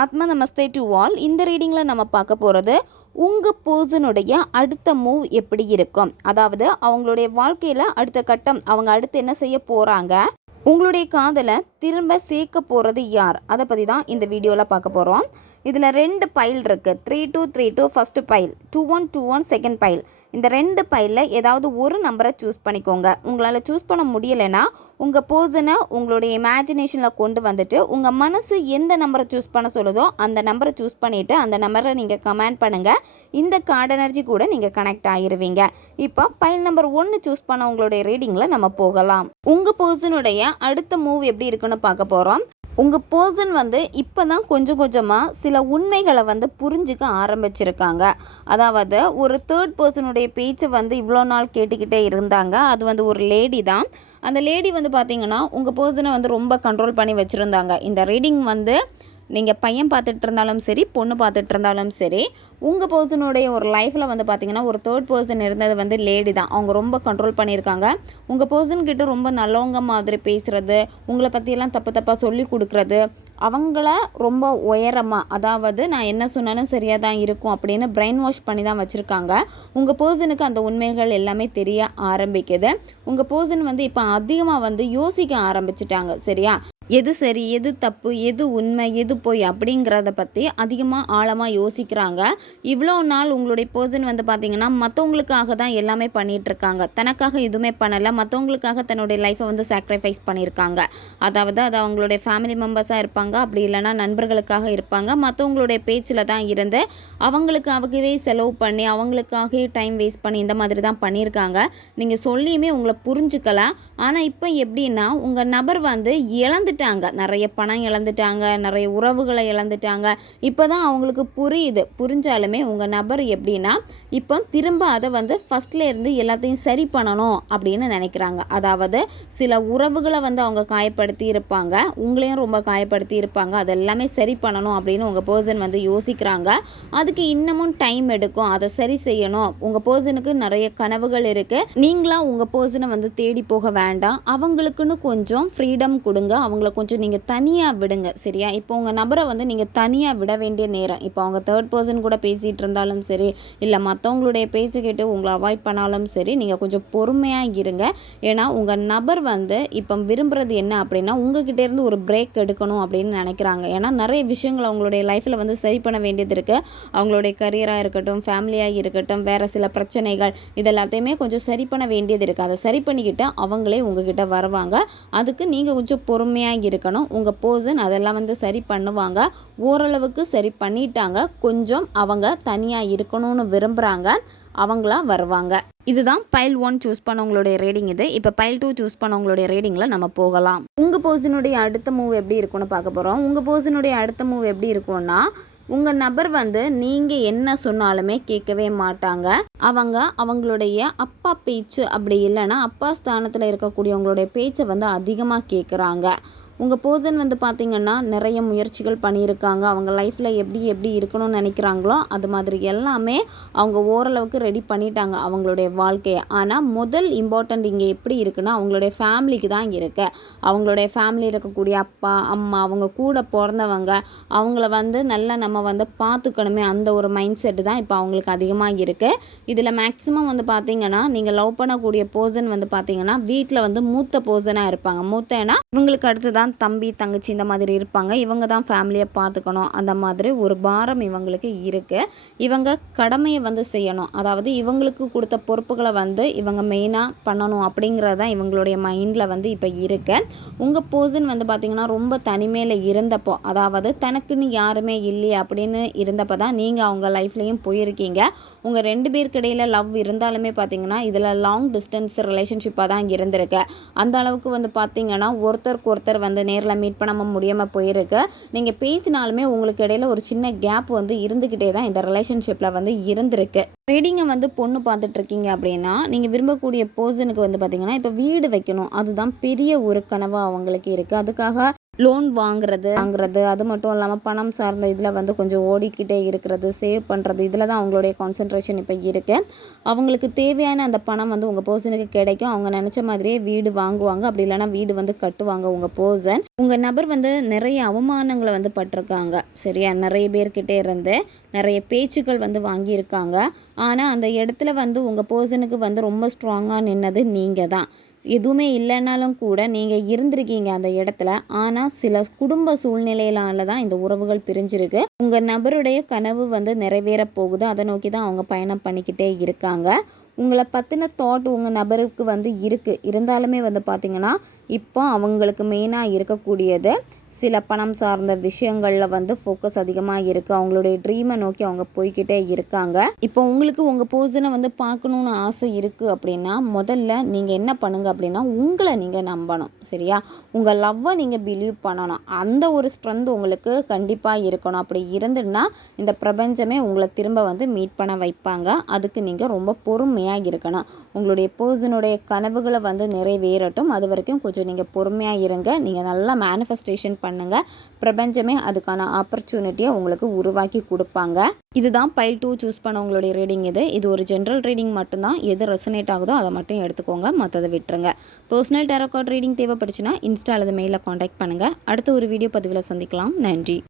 ஆத்மா நமஸ்தே to all. இந்த ரீடிங்கில் நம்ம பார்க்க போகிறது உங்கள் பர்சனுடைய அடுத்த மூவ் எப்படி இருக்கும், அதாவது அவங்களுடைய வாழ்க்கையில் அடுத்த கட்டம், அவங்க அடுத்து என்ன செய்ய போகிறாங்க, உங்களுடைய காதலை திரும்ப சேர்க்க போகிறது யார், அதை பற்றி தான் இந்த வீடியோவில் பார்க்க போகிறோம். இதில் 2 பைல் இருக்குது. 3232 ஃபஸ்ட்டு பைல், 2121 செகண்ட் பைல். இந்த 2 பைலில் ஏதாவது ஒரு நம்பரை சூஸ் பண்ணிக்கோங்க. உங்களால் சூஸ் பண்ண முடியலைன்னா உங்கள் பர்சனை உங்களுடைய இமேஜினேஷனில் கொண்டு வந்துட்டு உங்கள் மனசு எந்த நம்பரை சூஸ் பண்ண சொல்லுதோ அந்த நம்பரை சூஸ் பண்ணிவிட்டு அந்த நம்பரை நீங்கள் கமெண்ட் பண்ணுங்கள். இந்த கார்டு எனர்ஜி கூட நீங்கள் கனெக்ட் ஆகிருவீங்க. இப்போ பைல் நம்பர் 1 சூஸ் பண்ண உங்களுடைய ரீடிங்கில் நம்ம போகலாம். உங்கள் பர்சனுடைய அடுத்த மூவ் எப்படி இருக்குன்னு பார்க்க போகிறோம். உங்கள் பர்சன் இப்போ தான் கொஞ்சம் கொஞ்சமாக சில உண்மைகளை புரிஞ்சுக்க ஆரம்பிச்சிருக்காங்க. அதாவது ஒரு தேர்ட் பர்சனுடைய பேச்சை இவ்வளோ நாள் கேட்டுக்கிட்டே இருந்தாங்க. அது ஒரு லேடி தான். அந்த லேடி பார்த்திங்கன்னா உங்கள் பர்சனை ரொம்ப கண்ட்ரோல் பண்ணி வச்சுருந்தாங்க. இந்த ரீடிங் நீங்கள் பையன் பார்த்துட்டு இருந்தாலும் சரி, பொண்ணு பார்த்துட்டு இருந்தாலும் சரி, உங்கள் பர்சனுடைய ஒரு லைஃப்பில் பார்த்திங்கன்னா ஒரு தேர்ட் பர்சன் இருந்தது லேடி தான். அவங்க ரொம்ப கண்ட்ரோல் பண்ணியிருக்காங்க. உங்கள் பர்சன்கிட்ட ரொம்ப நல்லவங்க மாதிரி பேசுகிறது, உங்களை பற்றியெல்லாம் தப்பாக சொல்லி கொடுக்குறது, அவங்கள ரொம்ப உயரமாக, அதாவது நான் என்ன சொன்னாலும் சரியாக தான் இருக்கும் அப்படின்னு பிரெயின் வாஷ் பண்ணி தான் வச்சுருக்காங்க. உங்கள் பர்சனுக்கு அந்த உண்மைகள் எல்லாமே தெரிய ஆரம்பிக்குது. உங்கள் பர்சன் இப்போ அதிகமாக யோசிக்க ஆரம்பிச்சிட்டாங்க. சரியா, எது சரி, எது தப்பு, எது உண்மை, எது பொய் அப்படிங்கிறத பற்றி அதிகமாக ஆழமாக யோசிக்கிறாங்க. இவ்வளோ நாள் உங்களுடைய பர்சன் பார்த்திங்கன்னா மற்றவங்களுக்காக தான் எல்லாமே பண்ணிகிட்ருக்காங்க. தனக்காக எதுவுமே பண்ணலை, மற்றவங்களுக்காக தன்னுடைய லைஃப்பை சாக்ரிஃபைஸ் பண்ணியிருக்காங்க. அதாவது அது அவங்களுடைய ஃபேமிலி மெம்பர்ஸாக இருப்பாங்க, அப்படி இல்லைனா நண்பர்களுக்காக இருப்பாங்க. மற்றவங்களுடைய பேச்சில் தான் இருந்து அவங்களுக்காகவே செலவு பண்ணி அவங்களுக்காகவே டைம் வேஸ்ட் பண்ணி இந்த மாதிரி தான் பண்ணியிருக்காங்க. நீங்கள் சொல்லியுமே உங்களை புரிஞ்சுக்கல. ஆனால் இப்போ எப்படின்னா உங்கள் நபர் இழந்துட்டாங்க, நிறைய பணம் இழந்துட்டாங்க, நிறைய உறவுகளை இழந்துட்டாங்க. இப்போ தான் அவங்களுக்கு புரியுது. புரிஞ்சாலுமே உங்கள் நபர் எப்படின்னா இப்போ திரும்ப அதை ஃபஸ்ட்லேருந்து எல்லாத்தையும் சரி பண்ணணும் அப்படின்னு நினைக்கிறாங்க. அதாவது சில உறவுகளை அவங்க காயப்படுத்தி இருப்பாங்க, உங்களையும் ரொம்ப காயப்படுத்தி இருப்பாங்க. அதெல்லாமே சரி பண்ணணும் அப்படின்னு உங்கள் பர்சன் யோசிக்கிறாங்க. அதுக்கு இன்னமும் டைம் எடுக்கும், அதை சரி செய்யணும். உங்கள் பர்சனுக்கு நிறைய கனவுகள் இருக்குது. நீங்களாம் உங்கள் பர்சனை தேடி போக வேண்டாம், அவங்களுக்குன்னு கொஞ்சம் ஃப்ரீடம் கொடுங்க, அவங்கள கொஞ்சம் நீங்கள் தனியாக விடுங்க. சரியா, இப்போ உங்கள் நபரை நீங்கள் தனியாக விட வேண்டிய நேரம். இப்போ அவங்க தேர்ட் பர்சன் கூட பேசிகிட்டு இருந்தாலும் சரி, இல்லை மற்றவங்களுடைய பேச்சு கேட்டு உங்களை அவாய்ட் பண்ணாலும் சரி, நீங்கள் கொஞ்சம் பொறுமையாக இருங்க. ஏன்னா உங்கள் நபர் இப்போ விரும்புகிறது என்ன அப்படின்னா உங்ககிட்டேருந்து ஒரு பிரேக் எடுக்கணும் அப்படின்னு நினைக்கிறாங்க. ஏன்னா நிறைய விஷயங்கள் அவங்களுடைய லைஃப்பில் சரி பண்ண வேண்டியது இருக்குது. அவங்களுடைய கரியராக இருக்கட்டும், ஃபேமிலியாக இருக்கட்டும், வேறு சில பிரச்சனைகள், இதெல்லாத்தையுமே கொஞ்சம் சரி பண்ண வேண்டியது இருக்குது. அதை சரி பண்ணிக்கிட்டு அவங்களே உங்ககிட்ட வருவாங்க. அதுக்கு நீங்கள் கொஞ்சம் பொறுமையாக இருக்கணும். உங்கள் பர்சன் அதெல்லாம் சரி பண்ணுவாங்க. ஓரளவுக்கு சரி பண்ணிட்டாங்க. கொஞ்சம் அவங்க தனியாக இருக்கணும்னு விரும்புகிறாங்க, அவங்களா வருவாங்க. இதுதான் பைல் 1 சூஸ் பண்ணவங்களுடைய ரீடிங். இது இப்போ பைல் 2 சூஸ் பண்ணவங்களுடைய ரீடிங்கில் நம்ம போகலாம். உங்கள் பர்சனுடைய அடுத்த மூவ் எப்படி இருக்குன்னு பார்க்க போகிறோம். உங்கள் பர்சனுடைய அடுத்த மூவ் எப்படி இருக்கும்னா உங்கள் நபர் நீங்கள் என்ன சொன்னாலுமே கேட்கவே மாட்டாங்க. அவங்களுடைய அப்பா பேச்சு, அப்படி இல்லைன்னா அப்பா ஸ்தானத்தில் இருக்கக்கூடியவங்களுடைய பேச்சை அதிகமாக கேட்குறாங்க. உங்கள் பர்சன் பார்த்திங்கன்னா நிறைய முயற்சிகள் பண்ணியிருக்காங்க. அவங்க லைஃப்பில் எப்படி இருக்கணும்னு நினைக்கிறாங்களோ அது மாதிரி எல்லாமே அவங்க ஓரளவுக்கு ரெடி பண்ணிட்டாங்க அவங்களுடைய வாழ்க்கையை. ஆனால் முதல் இம்பார்ட்டண்ட் இங்கே எப்படி இருக்குன்னா அவங்களுடைய ஃபேமிலிக்கு தான் இருக்குது. அவங்களுடைய ஃபேமிலியில் இருக்கக்கூடிய அப்பா அம்மா, அவங்க கூட பிறந்தவங்க, அவங்கள நல்லா நம்ம பார்த்துக்கணுமே, அந்த ஒரு மைண்ட் செட்டு தான் இப்போ அவங்களுக்கு அதிகமாக இருக்குது. இதில் மேக்ஸிமம் பார்த்திங்கன்னா நீங்கள் லவ் பண்ணக்கூடிய பர்சன் பார்த்திங்கன்னா வீட்டில் மூத்த பர்சனாக இருப்பாங்க. மூத்தனா இவங்களுக்கு அடுத்து தான் தம்பி தங்கச்சி இந்த மாதிரி இருப்பாங்க. இவங்க தான் ஃபேமிலியை பார்த்துக்கணும். அந்த மாதிரி ஒரு பாரம் இவங்களுக்கு இருக்குது. இவங்க கடமையை செய்யணும். அதாவது இவங்களுக்கு கொடுத்த பொறுப்புகளை இவங்க மெயினாக பண்ணணும் அப்படிங்கிறது தான் இவங்களுடைய மைண்டில் இப்போ இருக்குது. உங்கள் பர்சன் பார்த்திங்கன்னா ரொம்ப தனிமையில் இருந்தப்போ, அதாவது தனக்குன்னு யாருமே இல்லையே அப்படின்னு இருந்தப்போ தான் நீங்கள் அவங்க லைஃப்லேயும் போயிருக்கீங்க. உங்கள் 2 பேருக்கு இடையில் லவ் இருந்தாலுமே பார்த்திங்கன்னா இதில் லாங் டிஸ்டன்ஸ் ரிலேஷன்ஷிப்பாக தான் இருந்திருக்கு. அந்த அளவுக்கு பார்த்திங்கன்னா ஒருத்தருக்கு ஒருத்தர் நேரில் மீட் பண்ணாமல் முடியாமல் போயிருக்கு. நீங்கள் பேசினாலுமே உங்களுக்கு இடையில ஒரு சின்ன கேப் இருந்துக்கிட்டே தான் இந்த ரிலேஷன்ஷிப்பில் இருந்திருக்கு. ரீடிங்கை பொண்ணு பார்த்துட்டு இருக்கீங்க அப்படின்னா நீங்கள் விரும்பக்கூடிய பர்சனுக்கு பார்த்திங்கன்னா இப்போ வீடு வைக்கணும், அதுதான் பெரிய ஒரு கனவாக அவங்களுக்கு இருக்குது. அதுக்காக லோன் வாங்குறது அது மட்டும் இல்லாமல் பணம் சார்ந்த இதில் வந்து கொஞ்சம் ஓடிக்கிட்டே இருக்கிறது, சேவ் பண்ணுறது, இதில் தான் அவங்களுடைய கான்சன்ட்ரேஷன் இப்போ இருக்குது. அவங்களுக்கு தேவையான அந்த பணம் வந்து உங்கள் பர்சனுக்கு கிடைக்கும். அவங்க நினச்ச மாதிரியே வீடு வாங்குவாங்க, அப்படி இல்லைனா வீடு வந்து கட்டுவாங்க. உங்கள் பர்சன் உங்கள் நபர் வந்து நிறைய அவமானங்களை வந்து பட்டிருக்காங்க சரியா, நிறைய பேர்கிட்டே இருந்து நிறைய பேச்சுக்கள் வந்து வாங்கியிருக்காங்க. ஆனால் அந்த இடத்துல வந்து உங்கள் பர்சனுக்கு வந்து ரொம்ப ஸ்ட்ராங்காக நின்னது நீங்கள் தான். எதுவுமே இல்லைனாலும் கூட நீங்கள் இருந்திருக்கீங்க அந்த இடத்துல. ஆனால் சில குடும்ப சூழ்நிலையினால தான் இந்த உறவுகள் பிரிஞ்சிருக்கு. உங்கள் நபருடைய கனவு வந்து நிறைவேற போகுது. அதை நோக்கி தான் அவங்க பயணம் பண்ணிக்கிட்டே இருக்காங்க. உங்களை பற்றின தாட் உங்கள் நபருக்கு வந்து இருக்குது. இருந்தாலுமே வந்து பார்த்திங்கன்னா இப்போ அவங்களுக்கு மெயினாக இருக்கக்கூடியது சில பணம் சார்ந்த விஷயங்களில் வந்து ஃபோக்கஸ் அதிகமாக இருக்குது. அவங்களுடைய ட்ரீமை நோக்கி அவங்க போய்கிட்டே இருக்காங்க. இப்போ உங்களுக்கு உங்கள் பர்சனை வந்து பார்க்கணுன்னு ஆசை இருக்குது அப்படின்னா முதல்ல நீங்கள் என்ன பண்ணுங்கள் அப்படின்னா உங்களை நீங்கள் நம்பணும் சரியா. உங்கள் லவ்வை நீங்கள் பிலீவ் பண்ணணும். அந்த ஒரு ஸ்ட்ரென்த் உங்களுக்கு கண்டிப்பாக இருக்கணும். அப்படி இருந்துன்னா இந்த பிரபஞ்சமே உங்களை திரும்ப வந்து மீட் பண்ண வைப்பாங்க. அதுக்கு நீங்கள் ரொம்ப பொறுமையாக இருக்கணும். உங்களுடைய பர்சனுடைய கனவுகளை வந்து நிறைவேறட்டும். அது வரைக்கும் கொஞ்சம் நீங்கள் பொறுமையாக இருங்க. நீங்கள் நல்லா மேனிஃபெஸ்டேஷன் பண்ணுங்கள். பிரபஞ்சமே அதுக்கான ஆப்பர்ச்சுனிட்டியை உங்களுக்கு உருவாக்கி கொடுப்பாங்க. இதுதான் பைல் 2 சூஸ் பண்ண உங்களுடைய ரீடிங். இது ஒரு ஜென்ரல் ரீடிங் மட்டும்தான். எது ரெசனேட் ஆகுதோ அதை மட்டும் எடுத்துக்கோங்க, மற்றதை விட்டுருங்க. பர்சனல் டேரோ கார்ட் ரீடிங் தேவைப்படுச்சுன்னா இன்ஸ்டா அல்லது மெயிலில் காண்டாக்ட் பண்ணுங்கள். அடுத்த ஒரு வீடியோ பதிவில் சந்திக்கலாம். நன்றி.